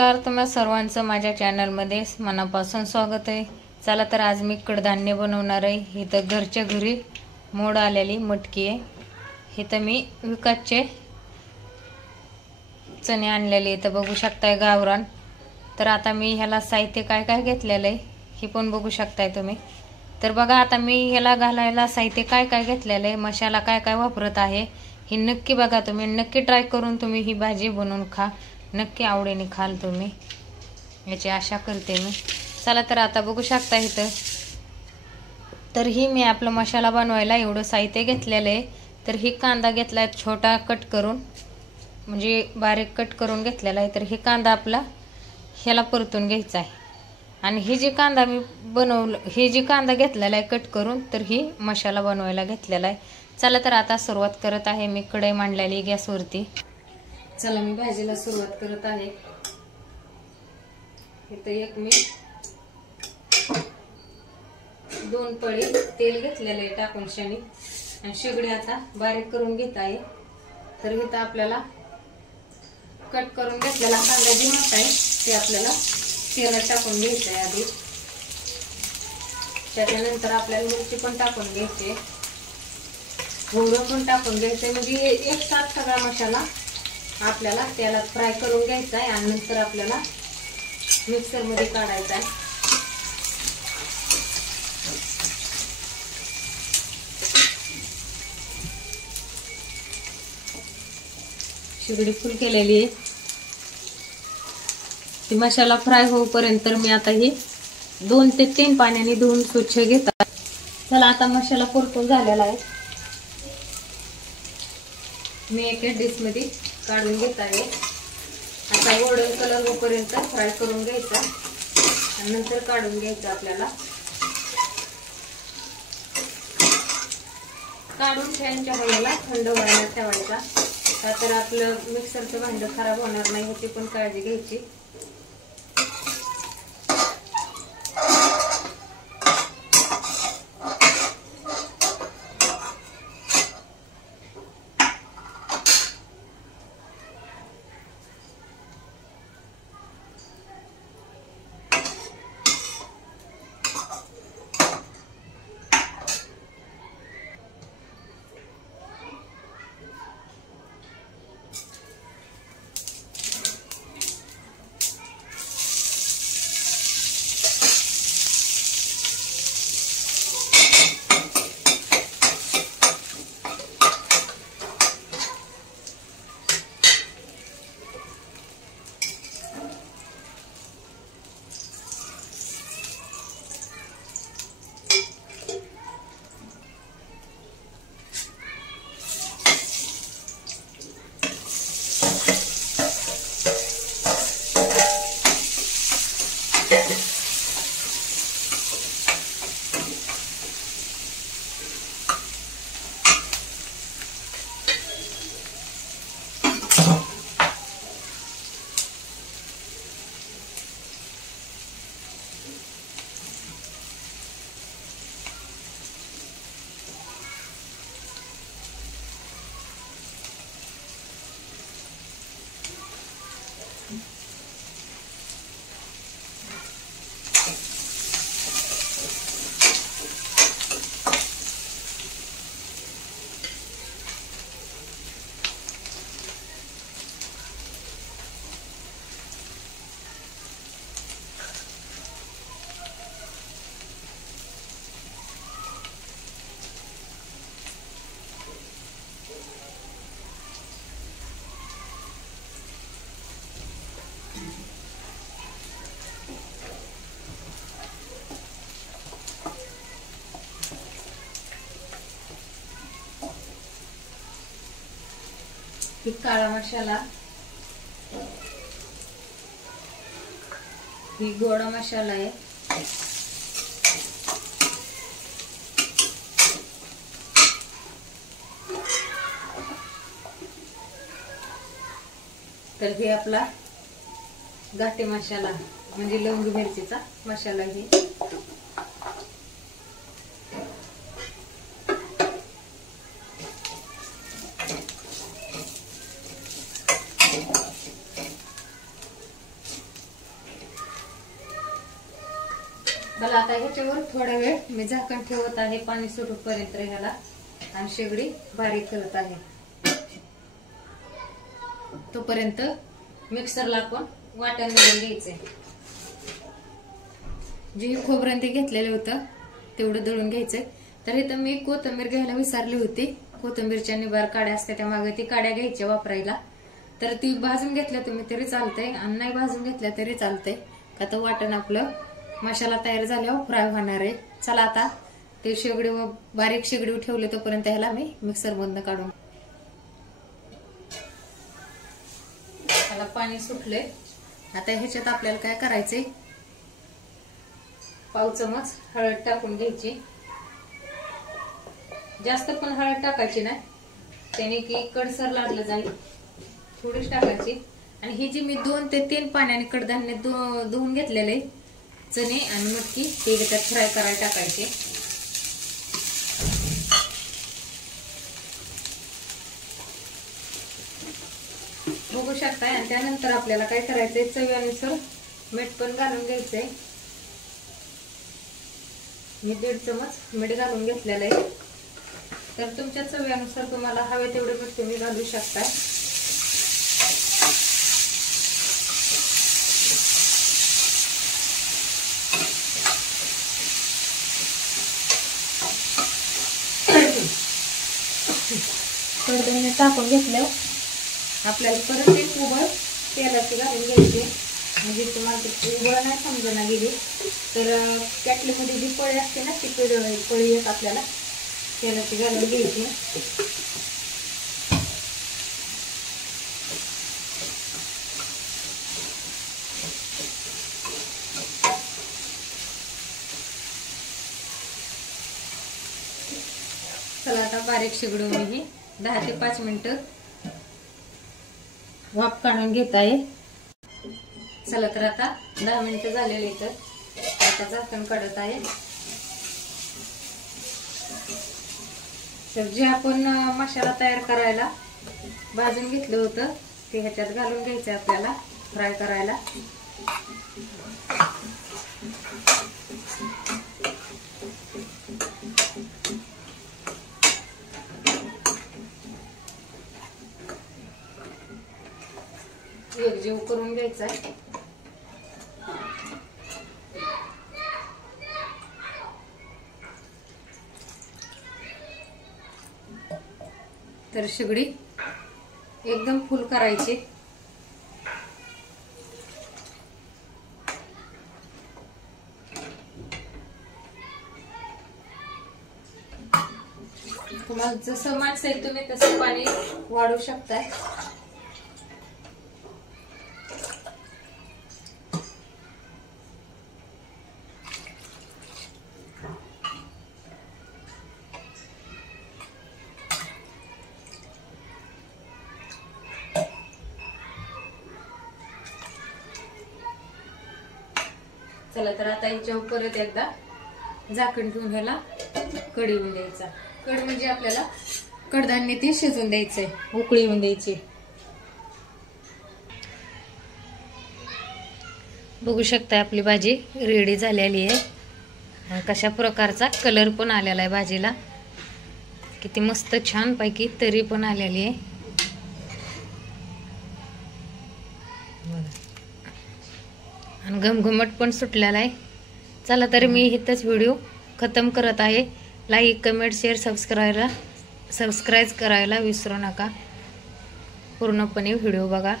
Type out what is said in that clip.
नमस्कार, तुम्हा सर्वांचं माझ्या चॅनलमध्ये मनापासून स्वागत आहे। चला तर आज मी कडधान्य बनवणार आहे। इथं घरच्या घरी मोड आलेली मटकी आहे। इथं मी विकतचे चणे आणलेले इथं बघू शकताय गावरान। तर आता मी ह्याला साहित्य काय काय घेतलेलं आहे हे पण बघू शकताय तुम्ही। तर बघा आता मी ह्याला घालायला साहित्य काय काय घेतलेलं आहे, मसाला काय काय वापरत आहे हे नक्की बघा तुम्ही। नक्की ट्राय करून तुम्ही ही भाजी बनवून खा, नक्की आवडीने खाल तुम्ही, याची आशा करते मी। चला तर आता बघू शकता इथं तर ही मी आपला मसाला बनवायला एवढं साहित्य घेतलेलं आहे। तर ही कांदा घेतलाय छोटा कट करून, म्हणजे बारीक कट करून घेतलेला आहे। तर हे कांदा आपला ह्याला परतून घ्यायचा आहे। आणि ही जी कांदा मी बनवलं, ही जी कांदा घेतलेला आहे कट करून, तर ही मसाला बनवायला घेतलेला आहे। चला तर आता सुरुवात करत आहे। मी कढई मांडलेली गॅसवरती। चला मी भाजीला सुरुवात करत आहे। इथे एक मी 2 पळी तेल घेतलेले टाकून शनी आणि शेगडी आता बारीक करून घेत आहे। तर इथं आपल्याला कट करून घेतलेला कांदा जी मोठा आहे ते आपल्याला तेलात टाकून घ्यायचं आहे आधी। त्याच्यानंतर आपल्याला मिरची पण टाकून घ्यायची, खोबरं पण टाकून घ्यायचं, म्हणजे एक साथ सगळा मसाला आपल्याला तेलात फ्राय करून घ्यायचा आहे आणि नंतर आपल्याला मिक्सर मध्ये काढायचा आहे। शेगडी फुल केलेली आहे। ती मसाला फ्राय होईपर्यंत मी आता ही 2 ते 3 पाण्याने धुवून स्वच्छ घेतात। चला आता मसाला परतून झालेला आहे। मी एका डिश मध्ये काढून घेत आहे। आता गोल्डन कलर होईपर्यंत फ्राय करून घ्यायचा आणि नंतर काढून घ्यायचं आपल्याला। काढून फॅनच्या हवेला थंड व्हायला ठेवायचा, का तर आपलं मिक्सरचं भांड खराब होणार नाही ह्याची पण काळजी घ्यायची। ही काळा मसाला, ही गोडा मसाला आहे। तर हे आपला घाटी मसाला म्हणजे लवंग मिरचीचा मसाला आहे। चला आता ह्याच्यावर थोडा वेळ मी झाकण ठेवत आहे पाणी सुटूपर्यंत ह्याला, आणि शेगडी बारीक करत आहे. तोपर्यंत मिक्सरला आपण वाटण घालून घ्यायचंय. जे खोबरं ते घेतलेलं होतं तेवढं दळून घ्यायचंय. तर इथं मी कोथिंबीर घ्यायला विसरली होती. कोथिंबीरच्या निबार काड्या असतात त्या मागे ती काड्या घ्यायच्या वापरायला. तर ती भाजून घेतल्या तुम्ही तरी चालतंय, आणि नाही भाजून घेतल्या तरी चालतंय, का तर वाटण आपलं मसाला तयार झाल्यावर फ्राय होणार आहे. चला आता ते शेगडी व बारीक शेगडी ठेवले तोपर्यंत ह्याला मी मिक्सर मधनं काढून. त्याला पाणी सुटले. आता ह्याच्यात आपल्याला काय करायचंय, पाव चमच हळद टाकून घ्यायची. जास्त पण हळद टाकायची नाही, त्याने की कडसर लागलं जाईल. थोडीच टाकायची. आणि ही जी मी 2 ते 3 पाण्याने कडधान्य धुवून घेतलेले चणे आणि मटकी ते त्यात फ्राय करायला टाकायचे. बघू शकताय. आणि त्यानंतर आपल्याला काय करायचंय, चवीनुसार मीठ पण घालून घ्यायचंय. मी 1.5 चमच मीठ घालून घेतलेलं आहे. तर तुमच्या चवीनुसार तुम्हाला हवे तेवढे मीठ तुम्ही घालू शकता. कडधान्य टाकून घेतलं आपल्याला परत एक उबळ तेलाची घालून घ्यायची. म्हणजे तुम्हाला उबळ नाही समजना गेली तर कॅटलीमध्ये जी पळी असते ना ती पळी एक आपल्याला तेलाची घालून घ्यायची. चला आता बारीक शेगडून मी 10 ते 5 मिनिटं वाफ काढून घेत आहे. चला तर आता 10 मिनिटं झालेले तर आता झाकण काढत आहे. तर जे आपण मसाला तयार करायला भाजून घेतलं होतं ते ह्याच्यात घालून घ्यायचं आपल्याला फ्राय करायला. एकजीव करून घ्यायचा आहे. तर शेगडी एकदम फुल करायची. तुम्हाला जसं माणसं आहे तुम्ही तसं पाणी वाढवू शकताय. चला तर आता याच्यावर परत एकदा झाकण ठेवून ह्याला कढी येऊन द्यायचा. कढी म्हणजे आपल्याला कडधान्य ते शिजून द्यायचंय, उकळी येऊन द्यायची. बघू शकता आपली भाजी रेडी झालेली आहे. कशा प्रकारचा कलर पण आलेला आहे भाजीला. किती मस्त छान पैकी तरी पण आलेली आहे. आणि घमघमट पण सुटलेला आहे. चला तर मी इथंच व्हिडिओ खतम करत आहे. लाईक, कमेंट, शेअर, सबस्क्राईब करायला विसरू नका. पूर्णपणे व्हिडिओ बघा.